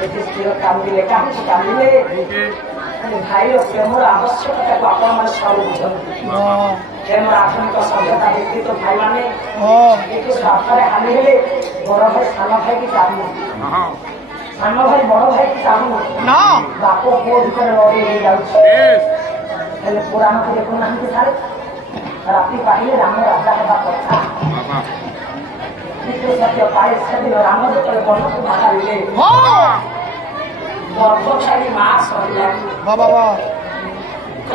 युधिष्ठिर कांदिले काहे कांदिले भाई प्रेमर आवश्यकता को आपण माने सब बुझंती प्रेमर आधुनिक सभ्यता व्यक्ति तो भाई माने एक स्वार्थरे हानि हेले बड़ भाई सान भाई की चाहू सान भाई बड़ भाई की चाहू ना बापो पुओ भितर लड़ी हो जाउछ हेले पुराण को देखो नाही सारे राती पाहिले राम राजा हेबा कथा नित्य सत्य पाए से राम जो बन को बाहरिले गर्भचारी माँ सरिया बाबा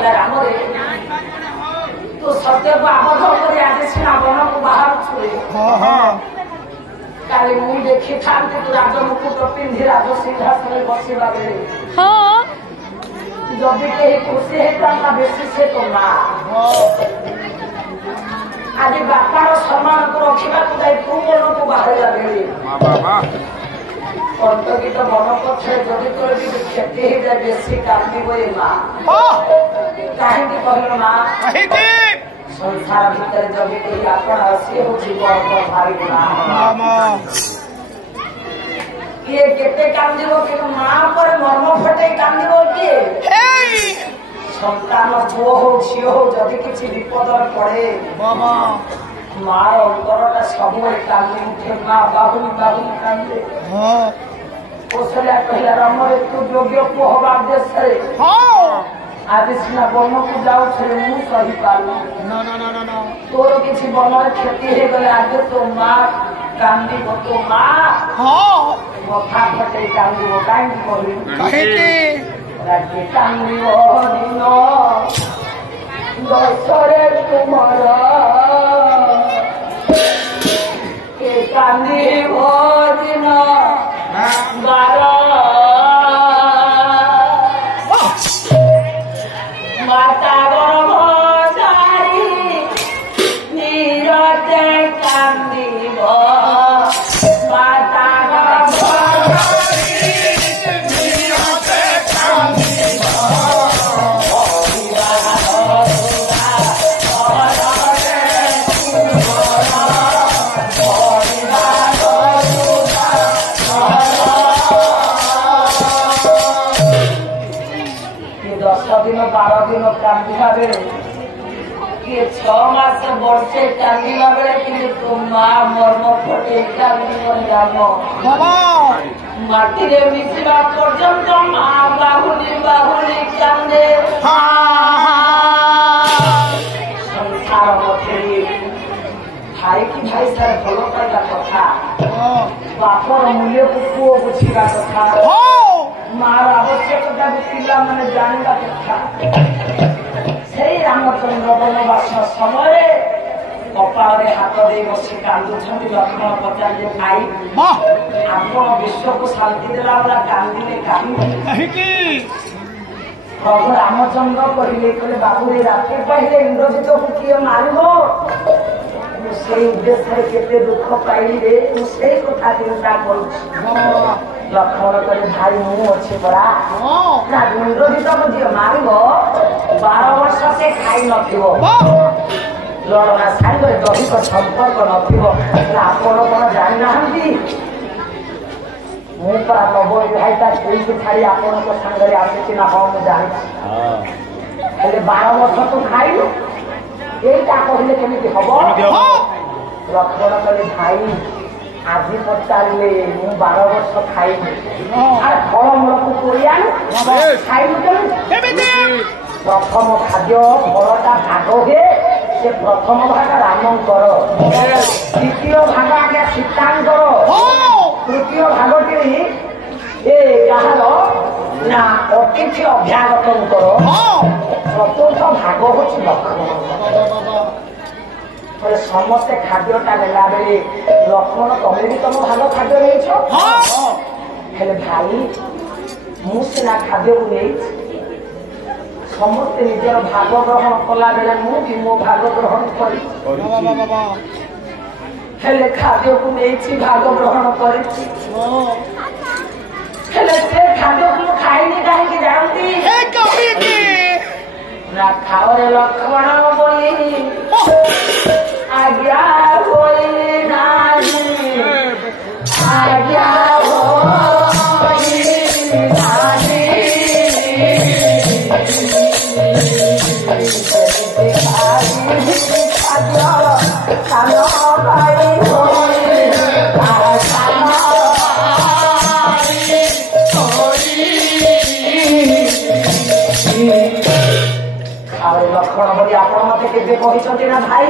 राम रे तो सत्य को आबद्ध कर आज सीना बन को बाहर छुए काली मुई देखी ठानते तो राज मुकुट पिंधि राज सिंहासन बसिबा बेले जब कहीं खुशी है बेसी से तो माँ आज बापार सम्मान को रखा जाए तू मन को बाहर लगे अंतर्गत मन पक्षे जदि तोर भी क्षति हो जाए बेसी कांदी माँ कहीं कहल माँ संसार भीतर जब कहीं आपण आसी हो भारी किए केते कांदिबो कि माँ पर मर्म फटे कांदिबो किए संतान पुओ हो झील हो जदि किसी विपद पड़े मार अंतरटा सब कांदी उठे माँ बाहुली बाहुली कांदे कौशल्या कहला राम तू योग्य पुओ हवा देश आज सीना बन को जाऊ मु सही पारू तोर किसी बन क्षति हो गले आज तो माँ कांदी तो माँ मथा फटे कांदी कहीं राज्य कांदी दिन दशरे तुमार के कांदी दिन बार माता गर्भचारी नीरते कांदी माता दिन 12 दिन कांदिला बेले किए 6 मास वर्षे कांदिला बेले कि तो माँ मर्म फटे कांदी जाम माटी रे मिसिबा पर्यंत माँ बाहुली बाहुली कांदे संसार मध्य भाई की भाई सारे भल पाइबा कथा बापर मूल्य को पुओ बुझिबा कथा मार आवश्यकता भी पिला मैंने जानवा कथा से रामचंद्र वनवास समय कपाल हाथ दे बसी कांदुंट लक्ष्मण पचारे भाई आप विश्व को शांति देला वाला कांदिले कहीं प्रभु रामचंद्र कहले बाबू राति पहले इंद्रजित को किए मार से उद्देश्य केते दुख पाइली रे से कथा चिंता करू लक्ष्मण कहले भाई मु अच्छे पड़ा ना इंद्रजित को जी मार 12 वर्ष से खाई नथिबो लड़ना साइड दैहिक संपर्क नथिबो आपण कोन जानि नाहंती मु परा नव विवाहिता स्त्री को छाड़ी आपण को संगरे आसी ना हम जानि हेले 12 वर्ष तो खाइलो एटा कहले केमिति हबो लक्ष्मण कहले भाई आज पचारे मु 12 वर्ष खाइनी आर फलमूल को तोड़िया खाइलु केमिति प्रथम खाद्य फलटा भाग हुए से प्रथम भाग रामंकर द्वितीय भाग आगे सीतांकर तृतीय भागटी ए कहार ना अतिथि अभ्यागतर चतुर्थ भाग हूँ लक्ष्मण समस्ते खाद्यटा नेला बेले लक्ष्मण तमें भी तुम भाग खाद्य नहीं भाई मुना खाद्य को नहीं समस्ते निजर भाग ग्रहण कला बेले मुझे मो भाग ग्रहण कर खाद्य को नहीं भाग ग्रहण कर खाद्य को खाई कहीं जानती ना खाओ रे लक्ष्मण बोली आज्ञा बोली नाही आज्ञा बोली ଲକ୍ଷଣ ବୋଲି ଆପଣ ମତେ କେବେ କହିଛନ୍ତି ନା ଭାଇ?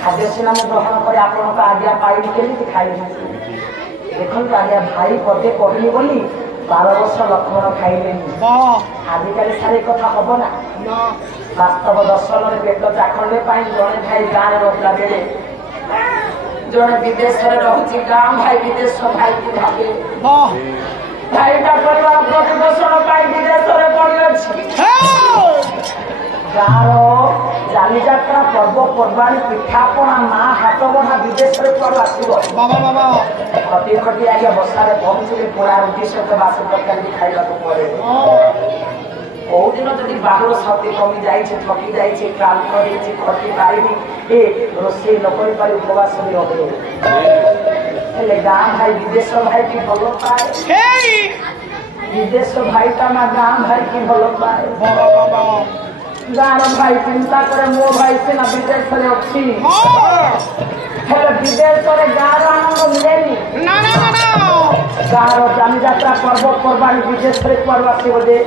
ଖାଦ୍ୟ ସିନା ମୁଁ ଗ୍ରହଣ କରି ଆପଣଙ୍କ ଆଜ୍ଞା ପାଇବି କେମିତି ଖାଇବି? ଦେଖନ୍ତୁ ଆଜ୍ଞା ଭାଇ ପଦେ କହିଲି ବୋଲି 12 ବର୍ଷ ଲକ୍ଷ୍ମଣ ଖାଇଲେନି। ଆଜିକାଲି ସାର ଏ କଥା ହବ ନା? ବାସ୍ତବ ଦର୍ଶନରେ ପେଟ ଚାଖଣ୍ଡେ ପାଇଁ ଜଣେ ଭାଇ ଗାଁରେ ରହିଲା ବେଳେ ଜଣେ ବିଦେଶରେ ରହୁଛି। ଗାଁ ଭାଇ ବିଦେଶ ଭାଇକୁ ଭାବେ ଭାଇଟା ପରିବାର ପ୍ରତିପୋଷଣ ପାଇଁ ବିଦେଶରେ ପଡ଼ିଅଛି। ଗାଁର ଯାନିଯାତ୍ରା ପର୍ବପର୍ବାଣି ପିଠାପଣା ମା ହାତ ବଢା ବିଦେଶରେ କୁଆଡୁ ଆସିବ? ଖଟି ଖଟି ଆଜ୍ଞା ବର୍ଷାରେ ପହଞ୍ଚିଲେ ପୋଡ଼ା ରୁଟି ସହିତ ବାସି ତରକାରୀ ଖାଇବାକୁ ପଡେ। କୋଉଦିନ ଯଦି ବାହୁର ଶକ୍ତି କମି ଯାଇଛି, ଥକି ଯାଇଛି, କ୍ଳାନ୍ତ ହେଇଛି, ଖଟି ପାରିନି, ଏ ରୋଷେଇ ନ କରିପାରି ଉପବାସ ବି ରହେ। ହେଲେ ଗାଁ ଭାଇ ବିଦେଶ ଭାଇ କି ଭଲ ପାଏ? ବିଦେଶ ଭାଇଟା ନା ଗାଁ ଭାଇ କି ଭଲ ପାଏ? ଗାଁର ଭାଇ ଚିନ୍ତା କରେ ମୋ ଭାଇ ସିନା ବିଦେଶରେ ଅଛି, ହେଲେ ବିଦେଶରେ ଗାଁର ଆନନ୍ଦ ମିଳେନି। ଗାଁର ଯାନିଯାତ୍ରା ପର୍ବପର୍ବାଣି ବିଦେଶରେ କୁଆଡୁ ଆସିବ ଯେ?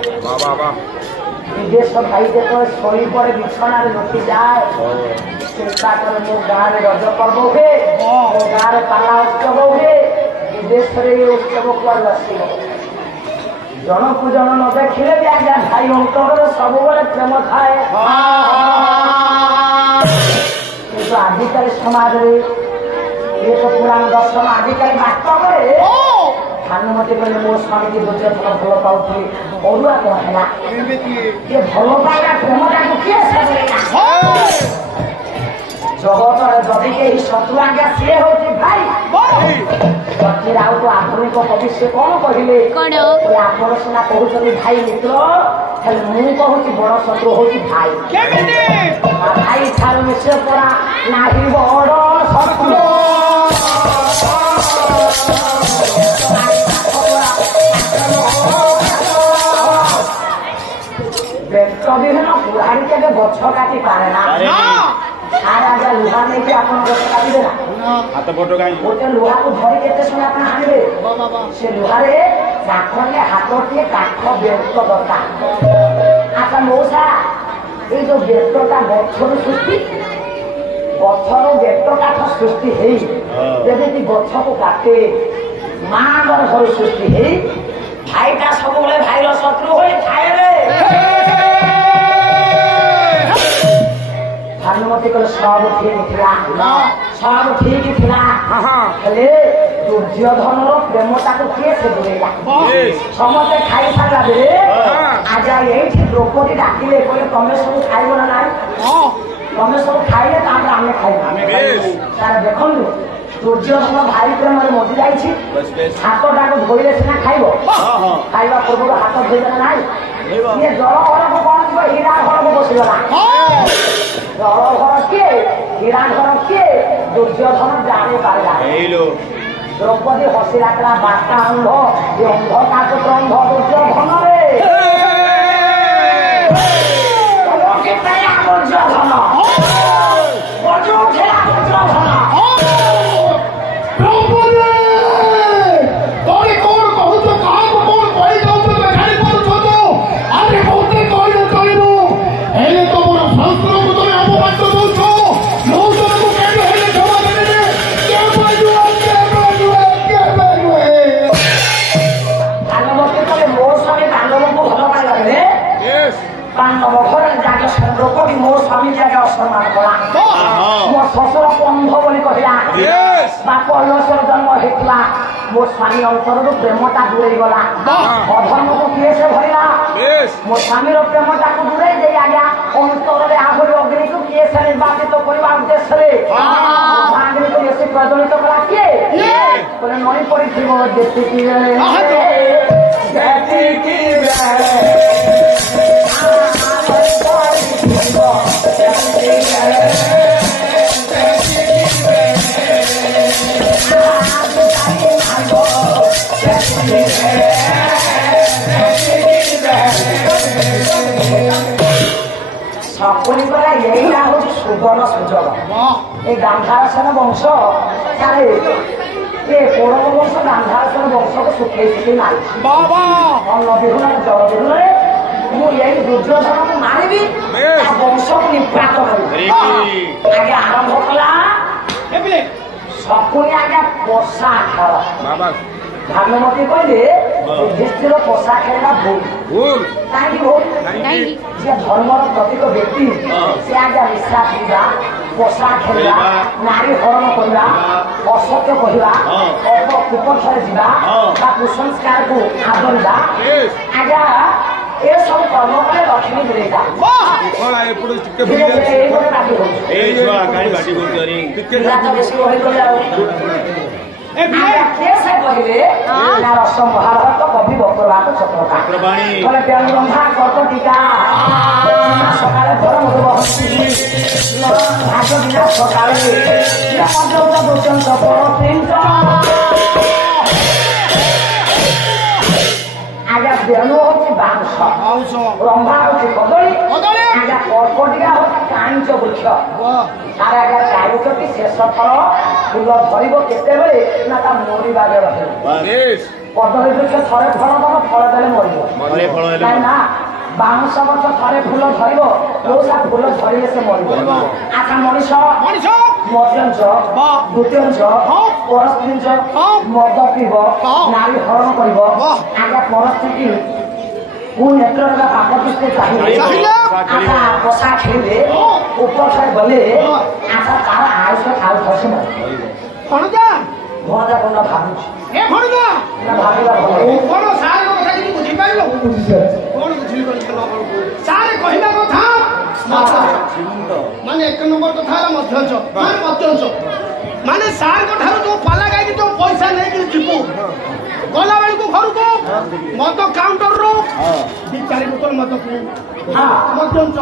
ବିଦେଶ ଭାଇ ଯେତେବେଳେ ଶୋଇ ପଡେ ବିଛଣାରେ ଲୁଟି ଯାଏ, ଚିନ୍ତା କରେ ମୋ ଗାଁରେ ରଜ ପର୍ବ ହୁଏ, ମୋ ଗାଁରେ ପାଲା ଉତ୍ସବ ହୁଏ, ବିଦେଶରେ ଏ ଉତ୍ସବ କୁଆଡୁ ଆସିବ? ଜଣକୁ ଜଣ ନ ଦେଖିଲେ ବି ଆଜ୍ଞା ଭାଇ ଅନ୍ତରରେ ସବୁବେଳେ ପ୍ରେମ ଥାଏ। କିନ୍ତୁ ଆଜିକାଲି ସମାଜରେ ଇଏ ତ ପୁରାଣ ଦର୍ଶନ, ଆଜିକାଲି ବାସ୍ତବରେ ଭାନୁମତି କହିଲେ ମୋ ସ୍ୱାମୀକି ଦୁର୍ଯ୍ୟୋଧନ ଭଲ ପାଉଥିଲି, ଅରୁଆ କଣ ହେଲା? କିଏ ଭଲ ପାଇଲା ପ୍ରେମଟାକୁ କିଏ ସାରିଲା? ଜଗତରେ ଯଦି କେହି ଶତ୍ରୁ ଆଜ୍ଞା ସିଏ ହଉଛି ଭାଇ। ଆଉ ତ ଆଧୁନିକ କବି ସେ କଣ କହିଲେ? ଆପଣ ସିନା କହୁଛନ୍ତି ଭାଇ ମିତ୍ର, ହେଲେ ମୁଁ କହୁଛି ବଡ ଶତ୍ରୁ ହଉଛି ଭାଇ। ଭାଇ ଠାରୁ ମିଶେ ପରା ନାହିଁ ବଡ ଶତ୍ରୁ। ବେତ ବିହୀନ ବୁଢାରୀ କେବେ ଗଛ କାଟି ପାରେ ନା। ଆଜ୍ଞା ଲୁହା ନେଇକି ଆପଣ ଗଛ କାଟିବେ ନା? ଗୋଟେ ଲୁହାକୁ ଧରି କେତେ ସମୟ ଆପଣ ଆଣିବେ? ସେ ଲୁହାରେ କାଠରେ ହାତଟିଏ କାଠ ବେତ ଦରକାର। ଆଚ୍ଛା ମଉସା, ଏଇ ଯୋଉ ବେତଟା ଗଛରୁ ସୃଷ୍ଟି, ଗଛରୁ ବେତ କାଠ ସୃଷ୍ଟି ହେଇ ଯେମିତି ଗଛକୁ କାଟେ, ମା ଗର୍ଭରୁ ସୃଷ୍ଟି ହେଇ ଭାଇଟା ସବୁବେଳେ ଭାଇର ଶତ୍ରୁ ହୋଇଥାଏ ରେ। ଭାନୁମତି କହିଲେ ସବୁ ଠିକ ଥିଲା, ସବୁ ଠିକ ଥିଲା, ହେଲେ ଦୁର୍ଯ୍ୟୋଧନର ପ୍ରେମଟାକୁ କିଏ ସେ ଦୂରେଇଲା? ସମସ୍ତେ ଖାଇସାରିଲା ବେଳେ ଆଜ୍ଞା ଏଇଠି ଦ୍ରୌପଦୀ ଡାକିଲେ, କହିଲେ ତମେ ସବୁ ଖାଇବ ନା ନାଇଁ? ତମେ ସବୁ ଖାଇଲେ ତାପରେ ଆମେ ଖାଇବୁ। ତାର ଦେଖନ୍ତୁ ଦୁର୍ଯ୍ୟୋଧନ ଭାଇ ପ୍ରେମରେ ମଜି ଯାଇଛି, ହାତଟାକୁ ଧୋଇଲେ ସିନା ଖାଇବ, ଖାଇବା ପୂର୍ବରୁ ହାତ ଧୋଇଲେ ନାହିଁ। ଇଏ ଜଳ ଘରକୁ କଣ ଯିବ? ହୀରା ଘରକୁ ବସିଗଲା। ଜଳ ଘର କିଏ? ହୀରା ଘର କିଏ? ଦୁର୍ଯ୍ୟୋଧନ ଜାଣି ପାରିଲା। ଦ୍ରୌପଦୀ ହସିଲା, କଲା ବାର୍ତ୍ତା ଅନ୍ଧ, ଏ ଅନ୍ଧ କାକୁ ଅନ୍ଧ ଦୁର୍ଯ୍ୟୋଧନରେ ଦୁର୍ଯ୍ୟୋଧନ ବଜୁଥିଲା ଦୁର୍ଯ୍ୟୋଧନ। ଦ୍ରୌପଦୀ ମୋ ସ୍ୱାମୀ ଜାଗା ଅସମ୍ମାନ କଲା, ମୋ ଶ୍ୱଶୁରକୁ ଅନ୍ଧ ବୋଲି କହିଲା, ବାପ ଅଲସର ଜନ୍ମ ହେଇଥିଲା, ମୋ ସ୍ୱାମୀ ଅନ୍ତରରୁ ପ୍ରେମଟା ଦୂରେଇ ଗଲା, ଅଧର୍ମକୁ କିଏ ସେ ଭରିଲା? ମୋ ସ୍ୱାମୀର ପ୍ରେମଟାକୁ ଦୂରେଇ ଦେଇ ଆଜ୍ଞା ଅନ୍ତରରେ ଆହୁରି ଅଗ୍ନିକୁ କିଏ ସେ ନିର୍ବାଚିତ କରିବା ଉଦ୍ଦେଶ୍ୟରେ ଅଗ୍ନିକୁ ବେଶୀ ପ୍ରଜ୍ୱଳିତ କଲା କିଏ? କହିଲେ ନଈ ପଡିଥିବ ଯେତିକି ଶକୁନି କହିଲା ଏଇଟା ହଉଛି ଶୁଭ সুবর্ণ সুযোগ এই গান্ধারসেন বংশ আরে এ কৌরব বংশ গান্ধারসেন বংশকে শুখেই শুখেই মারিছি অন্ন বিহুনের জল বিহুନରେ ମୁଁ ଏଇ ଦୁର୍ଯ୍ୟୋଧନକୁ ମାରିବି ତା ବଂଶକୁ ନିପାତ କରିବି ଆଜ୍ଞା ଆରମ୍ଭ କଲା ଶକୁନି ଆଜ୍ଞା ପୋଷା ଖେଳ ଭାନୁମତୀ କହିଲେ ଯୁଧିଷ୍ଠିର ପୋଷା ଖେଳିବା ଭୁଲ କାହିଁକି ଭୁଲ ଯିଏ ଧର୍ମର ପ୍ରତୀକ ବ୍ୟକ୍ତି ସେ ଆଜ୍ଞା ନିଶା ପିଇବା ପୋଷା ଖେଳିବା ନାରୀ ହରଣ କରିବା ଅସତ୍ୟ କହିବା କୁପଥରେ ଯିବା ବା କୁସଂସ୍କାରକୁ ଆଦରିବା ଆଜ୍ଞା ଏସବୁ କର୍ମ କଲେ ଲକ୍ଷ୍ମୀ ଦୂରେଇଲା କହିଲେ ରସ ମହାଭାରତ କବି ବକ୍ରବାଦ ଚକ୍ରପାଣି ବ୍ରହ୍ମା କର୍କ ଟୀକା ସକାଳେ ପରମ ଭାଗ ବିନା ସକାଳେ ଆଜ୍ଞା ବେଣୁ ହଉଛି ବାଉଁଶ ବ୍ରହ୍ମା ହଉଛି କଦଳୀ ଆଜ୍ଞା କର୍କଟିକା ହଉଛି କାଇଁଚ ବୃକ୍ଷ ତାର ଆଜ୍ଞା ଚାରିଚଟି ଶେଷ ଥର ଫୁଲ ଧରିବ କେତେବେଳେ ନା ତା ମରିବା ବେଳେ କଦଳୀ ବୃକ୍ଷ ଥରେ ଫଳ ଦବ ଫଳ ଦେଲେ ମରିବ କାହିଁକି ନା ବାଉଁଶ ଗଛ ଥରେ ଫୁଲ ଧରିବ ଯୋଉଟା ଫୁଲ ଧରିଲେ ସେ ମରିବ ଆଚ୍ଛା ମଣିଷ ମଧ୍ୟଞ୍ଚ ଦ୍ୱିତୀୟଞ୍ଚ ପରସ୍ତ୍ରୀଞ୍ଚ ମଦ ପିଇବ ନାରୀ ହରଣ କରିବ ଆଜ୍ଞା ପରିସ୍ଥିତି ନେତ୍ରରେ ପାପ ଦୃଷ୍ଟି ଚାହିଁଲେ ଆଚ୍ଛା ପୋଷା ଖେଳିଲେ ଉପରଥରେ ଗଲେ ଆଚ୍ଛା ତାର ଆୟୁଷ ଥାଉ ଖସି ଭଣଜା କଣ ଭାବୁଛି ଭାବିବା କହିବା କଥା ମାନେ 1 ନମ୍ବର କଥା ହେଲା ମଧ୍ୟଞ୍ଚ ମାନେ ସାର୍ଙ୍କ ଠାରୁ ଯୋଉ ପାଲା ଗାଇକି ଯୋଉ ପଇସା ନେଇକି ଯିବୁ ଗଲା ବେଳକୁ ଘରକୁ ମଦ କାଉଣ୍ଟରରୁ 2-4 ବୋତଲ ମଦ ମଧ୍ୟଞ୍ଚ